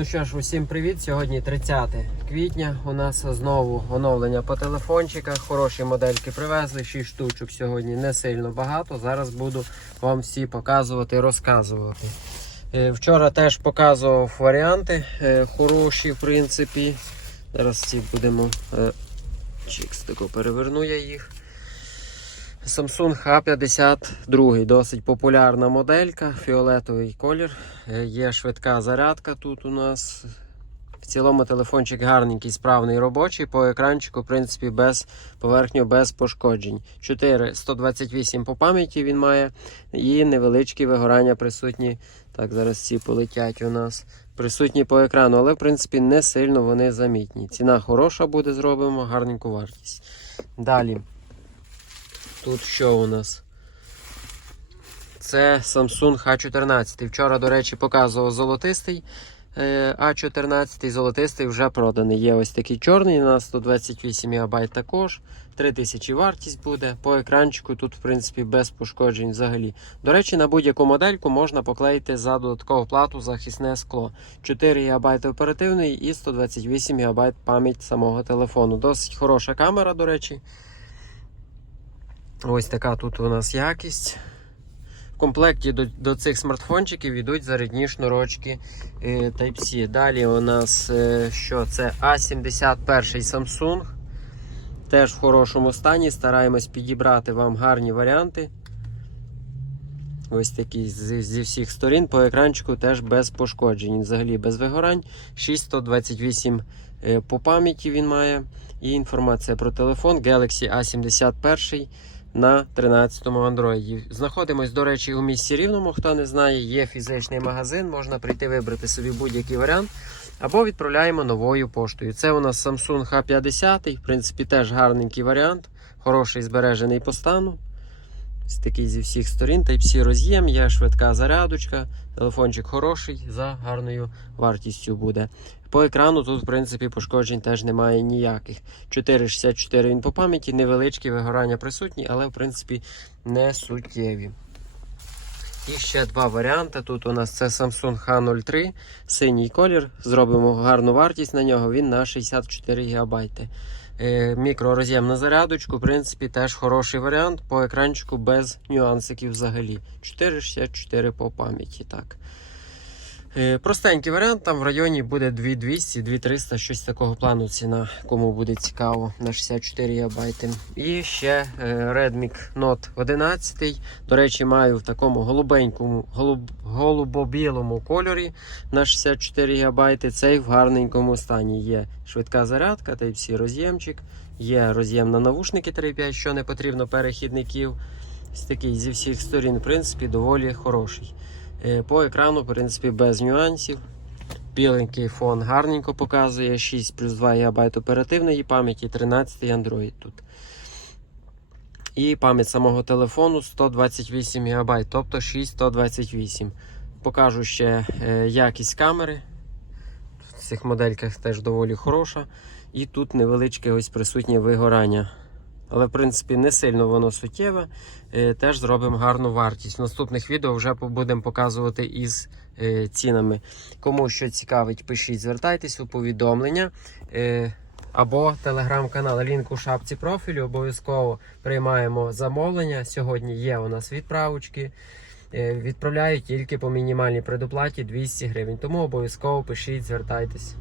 Ну що ж, усім привіт! Сьогодні 30 квітня. У нас знову оновлення по телефончиках. Хороші модельки привезли, 6 штучок сьогодні не сильно багато. Зараз буду вам всі показувати розказувати. Е, Вчора теж показував варіанти е, хороші, в принципі. Зараз ці будемо е, чікс, тако переверну я їх. Samsung A52, досить популярна моделька, фіолетовий колір. Е, Є швидка зарядка тут у нас. В цілому телефончик гарненький, справний робочий. По екранчику, в принципі, без поверхню, без пошкоджень. 4 128 по пам'яті він має. І невеличкі вигорання присутні. Так, зараз ці полетять у нас. Присутні по екрану, але в принципі не сильно вони замітні. Ціна хороша буде, зробимо, гарненьку вартість. Далі. Тут що у нас? Це Samsung A14. Вчора, до речі, показував золотистий е, A14. Золотистий вже проданий. Є ось такий чорний на 128 МБ також. 3000 вартість буде. По екранчику тут, в принципі, без пошкоджень взагалі. До речі, на будь-яку модельку можна поклеїти за додаткову плату захисне скло. 4 ГБ оперативний і 128 ГБ пам'ять самого телефону. Досить хороша камера, до речі. Ось така тут у нас якість. В комплекті до, до цих смартфончиків йдуть зарядні шнурочки е, Type-C. Далі у нас е, що це A71 Samsung. Теж в хорошому стані. Стараємось підібрати вам гарні варіанти. Ось такі зі, зі всіх сторін. По екранчику теж без пошкоджень. Взагалі без вигорань. 628 е, по пам'яті він має. І інформація про телефон Galaxy A71 на 13-му Android. Знаходимось, до речі, у місті Рівному. Хто не знає, є фізичний магазин, можна прийти вибрати собі будь-який варіант. Або відправляємо новою поштою. Це у нас Samsung H50, в принципі, теж гарненький варіант, хороший збережений по стану. Ось такий зі всіх сторін. Type-C роз'єм, є швидка зарядочка, телефончик хороший, за гарною вартістю буде. По екрану тут, в принципі, пошкоджень теж немає ніяких. 4,64 він по пам'яті, невеличкі вигорання присутні, але в принципі не суттєві. І ще два варіанти. Тут у нас це Samsung H03, синій колір. Зробимо гарну вартість на нього. Він на 64 ГБ. Е, Мікророз'єм на зарядочку, в принципі, теж хороший варіант. По екранчику без нюансиків взагалі. 4,64 по пам'яті. так. Е, Простенький варіант, там в районі буде 2200, 2300, щось такого плану ціна, кому буде цікаво на 64 ГБ. І ще е, Redmi Note 11. До речі, маю в такому голубенькому, голуб, голубо-білому кольорі на 64 ГБ. Цей в гарненькому стані. Є швидка зарядка, Type-C роз'ємчик, є роз'єм на навушники 3.5, що не потрібно перехідників. Ось такий зі всіх сторін, в принципі, доволі хороший. Е, По екрану, в принципі, без нюансів. Біленький фон гарненько показує. 6 плюс 2 ГБ оперативної пам'яті, 13 Android тут. І пам'ять самого телефону 128 ГБ, тобто 6128. Покажу ще е, якість камери. В цих модельках теж доволі хороша. І тут невеличке ось присутнє вигорання. Але, в принципі, не сильно воно суттєве. Е, Теж зробимо гарну вартість. В наступних відео вже будемо показувати із е, цінами. Кому що цікавить, пишіть, звертайтесь у повідомлення. Е, Або телеграм-канал лінк у шапці профілю. Обов'язково приймаємо замовлення. Сьогодні є у нас відправочки. Відправляють тільки по мінімальній предоплаті 200 гривень. Тому обов'язково пишіть, звертайтесь.